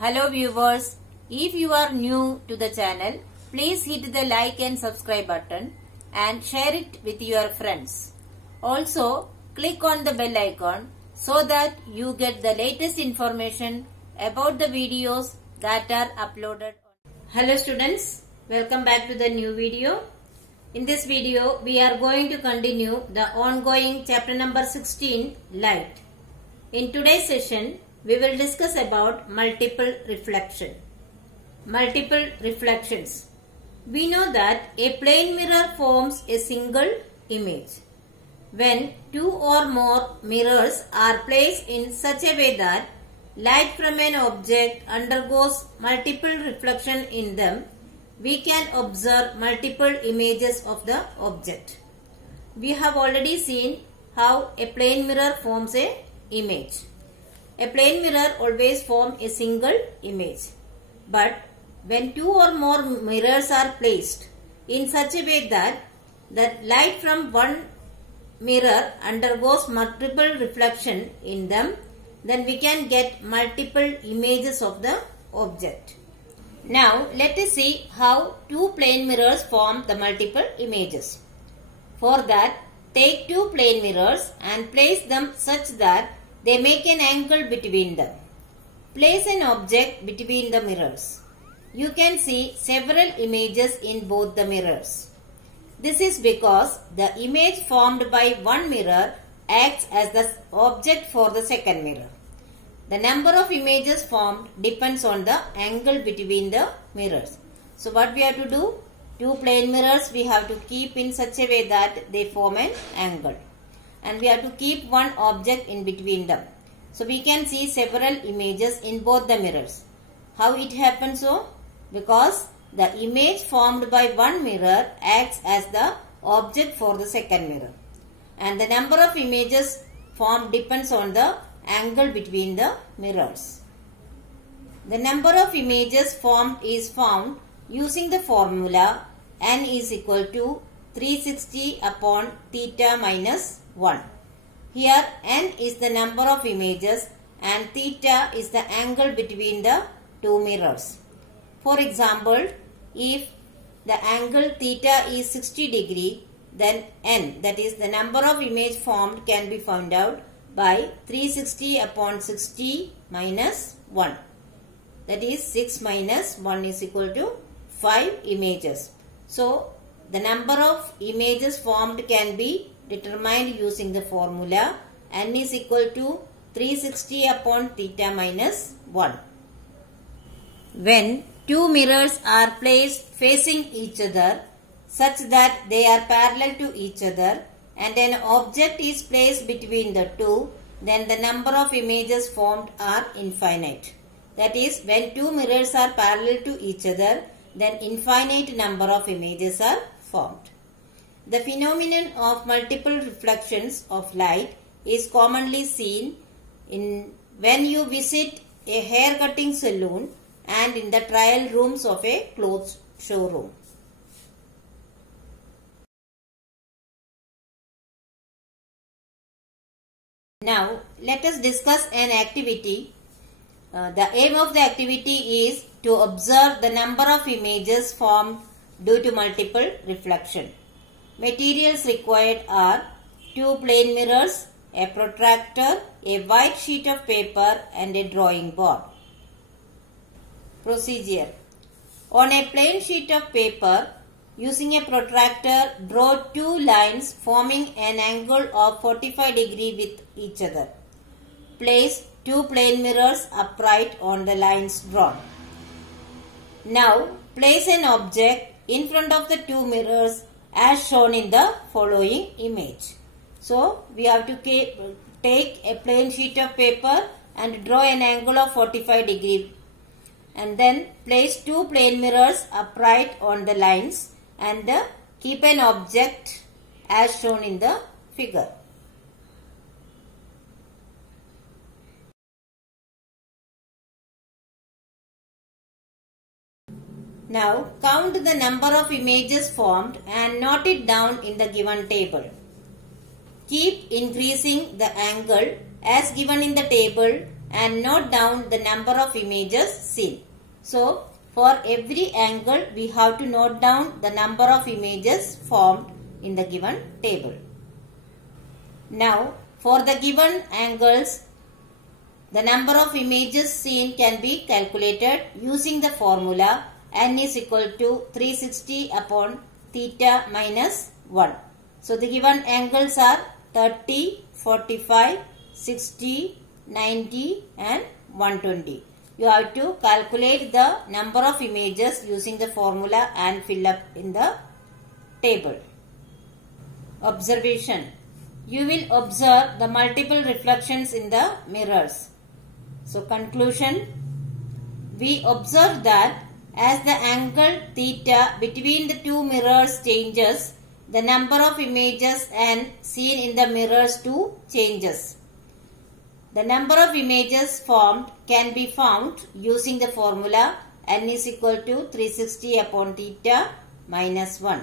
Hello viewers, if you are new to the channel, please hit the like and subscribe button and share it with your friends. Also, click on the bell icon so that you get the latest information about the videos that are uploaded. Hello students, welcome back to the new video. In this video, we are going to continue the ongoing chapter number 16, Light. In today's session, we will discuss about multiple reflection. Multiple reflections. We know that a plane mirror forms a single image. When two or more mirrors are placed in such a way that light from an object undergoes multiple reflection in them, we can observe multiple images of the object. We have already seen how a plane mirror forms an image. A plane mirror always forms a single image. But when two or more mirrors are placed in such a way that the light from one mirror undergoes multiple reflection in them, then we can get multiple images of the object. Now let us see how two plane mirrors form the multiple images. For that, take two plane mirrors and place them such that they make an angle between them. Place an object between the mirrors. You can see several images in both the mirrors. This is because the image formed by one mirror acts as the object for the second mirror. The number of images formed depends on the angle between the mirrors. So what we have to do? Two plane mirrors we have to keep in such a way that they form an angle. And we have to keep one object in between them. So we can see several images in both the mirrors. How it happens so? Because the image formed by one mirror acts as the object for the second mirror. And the number of images formed depends on the angle between the mirrors. The number of images formed is found using the formula n is equal to 360 upon theta minus 1. Here n is the number of images and theta is the angle between the two mirrors. For example, if the angle theta is 60 degree, then n, that is the number of image formed, can be found out by 360 upon 60 minus 1. That is 6 minus 1 is equal to 5 images. So the number of images formed can be determined using the formula n is equal to 360 upon theta minus 1. When two mirrors are placed facing each other such that they are parallel to each other and an object is placed between the two, then the number of images formed are infinite. That is, when two mirrors are parallel to each other, then infinite number of images are formed. The phenomenon of multiple reflections of light is commonly seen when you visit a hair cutting salon and in the trial rooms of a clothes showroom. Now let us discuss an activity. The aim of the activity is to observe the number of images formed due to multiple reflection. Materials required are two plane mirrors, a protractor, a white sheet of paper and a drawing board. Procedure. On a plain sheet of paper, using a protractor, draw two lines forming an angle of 45 degree with each other. Place two plane mirrors upright on the lines drawn. Now, place an object in front of the two mirrors as shown in the following image. So, we have to take a plain sheet of paper and draw an angle of 45 degree. And then place two plane mirrors upright on the lines and keep an object as shown in the figure. Now count the number of images formed and note it down in the given table. Keep increasing the angle as given in the table and note down the number of images seen. So, for every angle we have to note down the number of images formed in the given table. Now, for the given angles, the number of images seen can be calculated using the formula n is equal to 360 upon theta minus 1. So, the given angles are 30, 45, 60, 90 and 120. You have to calculate the number of images using the formula and fill up in the table. Observation. You will observe the multiple reflections in the mirrors. So, conclusion. We observe that as the angle theta between the two mirrors changes, the number of images n seen in the mirrors too changes. The number of images formed can be found using the formula n is equal to 360 upon theta minus 1.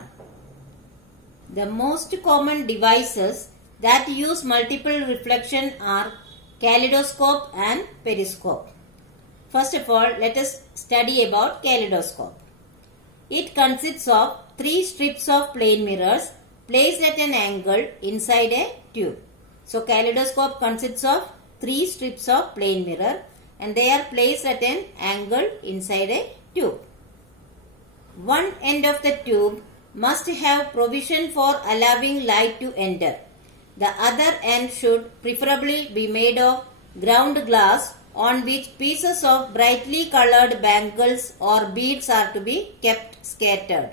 The most common devices that use multiple reflection are kaleidoscope and periscope. First of all, let us study about kaleidoscope. It consists of 3 strips of plane mirrors placed at an angle inside a tube. So, kaleidoscope consists of 3 strips of plane mirror and they are placed at an angle inside a tube. One end of the tube must have provision for allowing light to enter. The other end should preferably be made of ground glass on which pieces of brightly colored bangles or beads are to be kept scattered.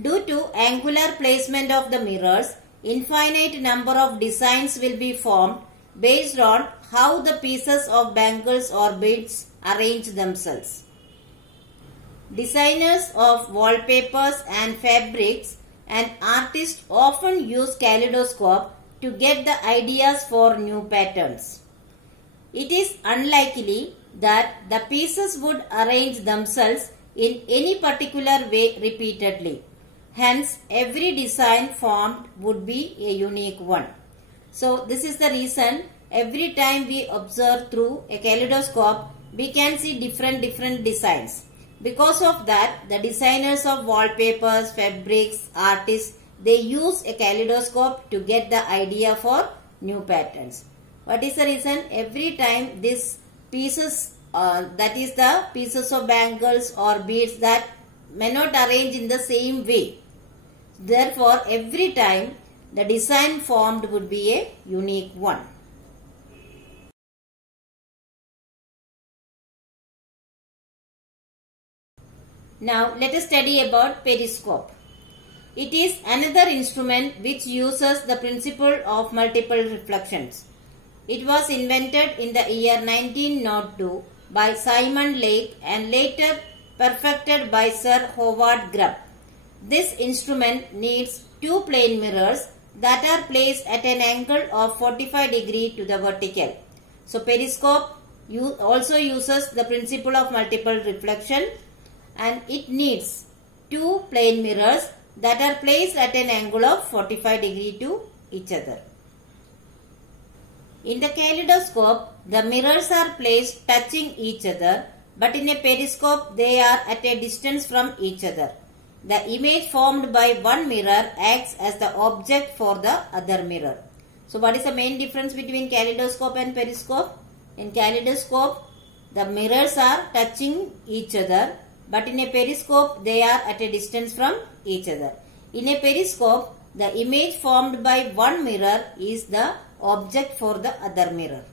Due to angular placement of the mirrors, infinite number of designs will be formed based on how the pieces of bangles or beads arrange themselves. Designers of wallpapers and fabrics and artists often use kaleidoscope to get the ideas for new patterns. It is unlikely that the pieces would arrange themselves in any particular way repeatedly. Hence, every design formed would be a unique one. So, this is the reason every time we observe through a kaleidoscope, we can see different designs. Because of that, the designers of wallpapers, fabrics, artists, they use a kaleidoscope to get the idea for new patterns. What is the reason? Every time these pieces, that is the pieces of bangles or beads that may not arrange in the same way. Therefore, every time the design formed would be a unique one. Now, let us study about periscope. It is another instrument which uses the principle of multiple reflections. It was invented in the year 1902 by Simon Lake and later perfected by Sir Howard Grubb. This instrument needs 2 plane mirrors that are placed at an angle of 45 degrees to the vertical. So, periscope also uses the principle of multiple reflection and it needs 2 plane mirrors that are placed at an angle of 45 degrees to each other. In the kaleidoscope, the mirrors are placed touching each other, but in a periscope, they are at a distance from each other. The image formed by one mirror acts as the object for the other mirror. So, what is the main difference between kaleidoscope and periscope? In kaleidoscope, the mirrors are touching each other, but in a periscope, they are at a distance from each other. In a periscope, the image formed by one mirror is the object for the other mirror.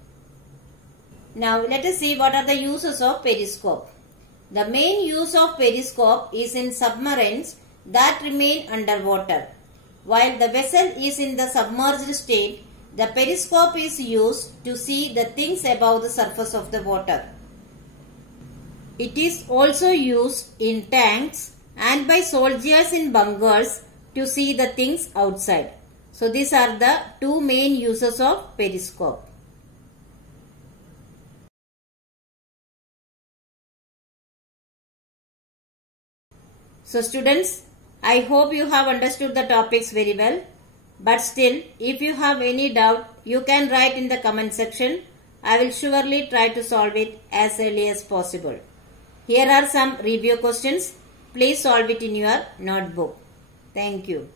Now, let us see what are the uses of periscope. The main use of periscope is in submarines that remain underwater. While the vessel is in the submerged state, the periscope is used to see the things above the surface of the water. It is also used in tanks and by soldiers in bunkers to see the things outside. So, these are the 2 main uses of periscope. So, students, I hope you have understood the topics very well. But still, if you have any doubt, you can write in the comment section. I will surely try to solve it as early as possible. Here are some review questions. Please solve it in your notebook. Thank you.